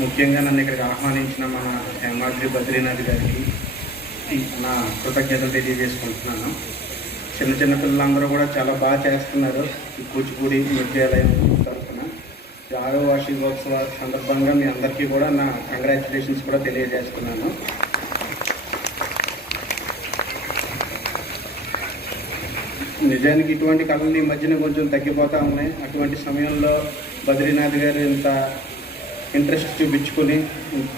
ముఖ్యంగా నన్ను ఇక్కడికి ఆహ్వానించిన మన హేమాద్రి బద్రీనాథ్ గారికి నా కృతజ్ఞతలు తెలియజేసుకుంటున్నాను. చిన్న చిన్న పిల్లలందరూ కూడా చాలా బాగా చేస్తున్నారు. ఈ కూచిపూడి నృత్యాలయం తరఫున 6వ వార్షికోత్సవ సందర్భంగా మీ అందరికీ కూడా నా కంగ్రాచులేషన్స్ కూడా తెలియజేస్తున్నాను. నిజానికి ఇటువంటి కళలు ఈ మధ్యన కొంచెం తగ్గిపోతూ ఉన్నాయి. అటువంటి సమయంలో బద్రీనాథ్ గారు ఇంత ఇంట్రెస్ట్ చూపించుకొని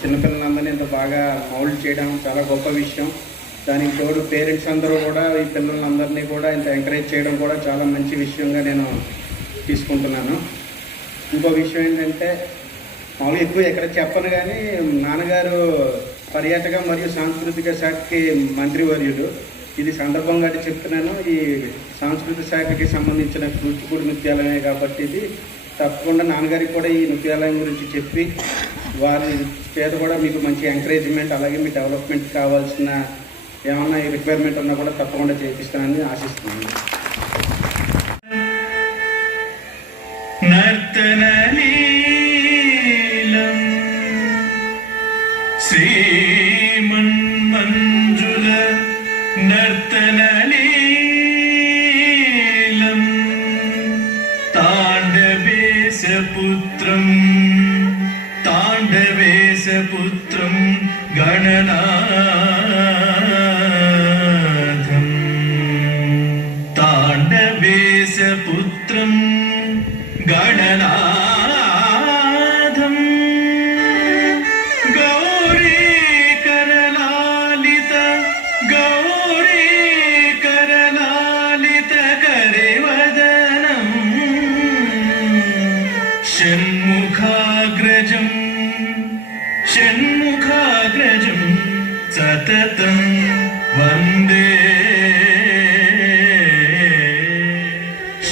చిన్నపిల్లలందరినీ ఇంత బాగా మౌల్డ్ చేయడం చాలా గొప్ప విషయం. దానికి తోడు పేరెంట్స్ అందరూ కూడా ఈ పిల్లలందరినీ కూడా ఇంత ఎంకరేజ్ చేయడం కూడా చాలా మంచి విషయంగా నేను తీసుకుంటున్నాను. ఇంకో విషయం ఏంటంటే మామూలుగా ఎక్కువ ఎక్కడ చెప్పను కానీ నాన్నగారు పర్యాటక మరియు సాంస్కృతిక శాఖకి మంత్రివర్యుడు. ఇది సందర్భంగా చెప్తున్నాను. ఈ సాంస్కృతిక శాఖకి సంబంధించిన కూచిపూడి నృత్యాలయమే కాబట్టి ఇది తప్పకుండా నాన్నగారికి కూడా ఈ నృత్యాలయం గురించి చెప్పి వారి చేత కూడా మీకు మంచి ఎంకరేజ్మెంట్ అలాగే మీ డెవలప్మెంట్ కావాల్సిన ఏమన్నా రిక్వైర్మెంట్ ఉన్నా కూడా తప్పకుండా చేపిస్తానని ఆశిస్తున్నాను. ताण्डवेशपुत्रं गणनाथं ताण्डवेशपुत्रं गणनाथं गौरीकरलालित करिवदनं षण्मुखाग्रजं सततं वन्दे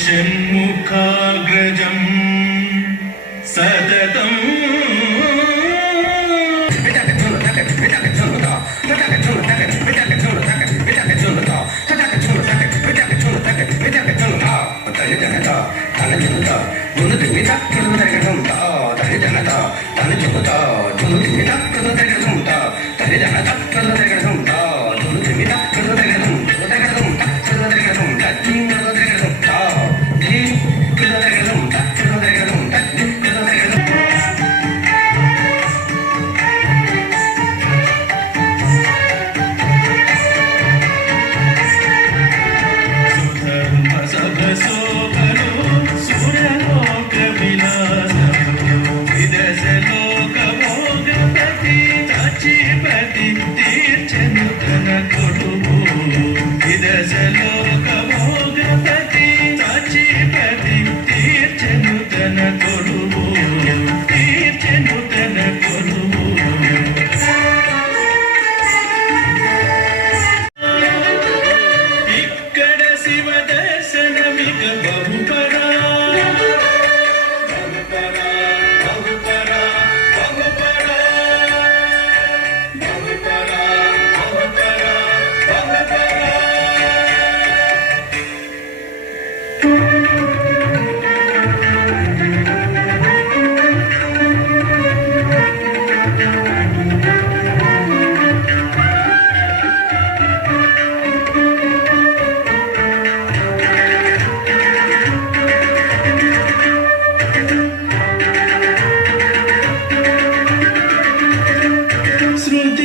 षण्मुखाग्रजं सततं तीर्चन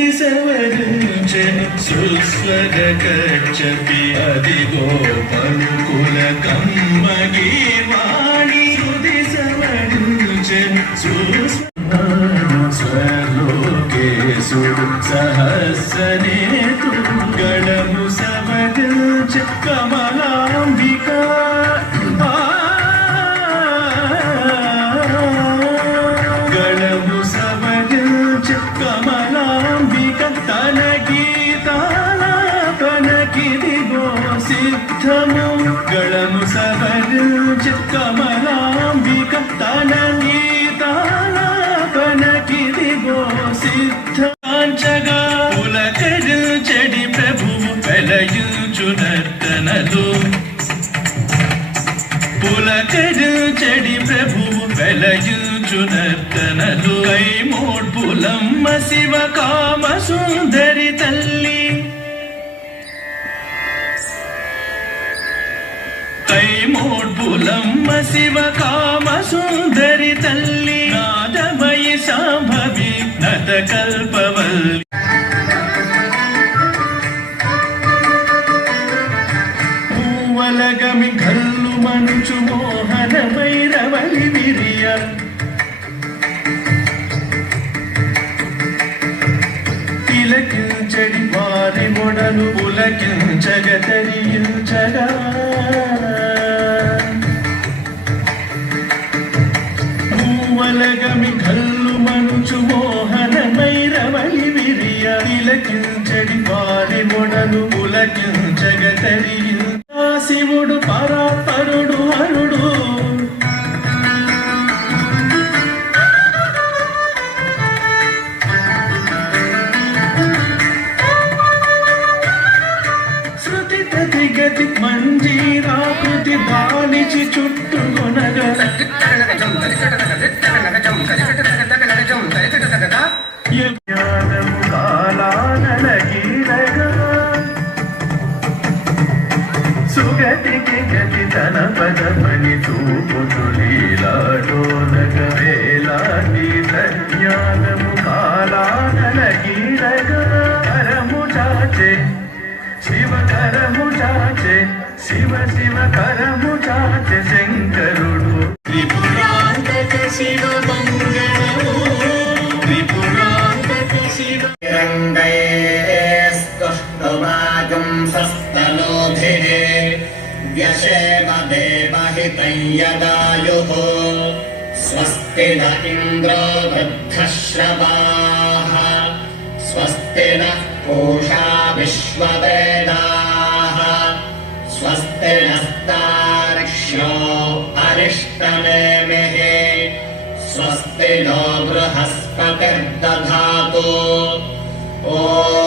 శృతి సవరించెను సుస్వర కచ్చపి అదిగో పలుకుల కమ్మగి వాణి శృతి సవరించెను స్వర్లోకేశుడు సహస్రనేత్రుడు గళము సవరించ కమలాంబిక గళము సవరించ కమలాంబిక తన గీతాలాపనకిదిగో సిద్ధము గళము సవరించ కమలాంబిక తన గీతాలాపనకిదిగో సిద్ధాంచగా పులకరించడి ప్రభువు వెలయుచు నర్తనలు పులకరించడి ప్రభువు వెలయుచు నర్తనలు కైమోడ్పులమ్మ శివ కామ సుందరి తల్లి కైమోడ్పులమ్మ శివ కామ సుందరి తల్లి నాదమయి శాంభవి నత కల్పవల్లి పూవలగమి గల్లు మనుచు మోహన వైరవలి విరియ తిలకించడి వారి మొడలు పులకించగతరించగా పూవలగమి గల్లు మనుచు మోహన వైరవలి విరియ తిలకించడి వారి మొడలు పులకించగతరించ శివుడు పరాత్పరుడు హరుడు శృతి గతి మంజీరాకృతి దాలిచి చుట్టుకొనగల యజ్ఞానము కాలానలగీరగా సుగతికి గతి తన పదమని చూపుతు లీలాడోనగ వేలాంటి సజ్ఞానము కాలానలగీరగా కరము చాచే శివ కరము చాచే శివ శివ కరము చాచే శంకరుడు త్రిపురాంతక శివ మంగళము త్రిపురాంతక శివ రంగేస్తుష్టుమాగం సస్తనోభిః వ్యశేమ దేవహితం యదాయుః స్వస్తి న ఇంద్రో వృద్ధశ్రవాः స్వస్తి నః పూషా విశ్వవేదాः స్వస్తి నస్తార్క్ష్యో అరిష్టనేమిః స్వస్తి నో బృహస్పతిర్దధాతు ఓం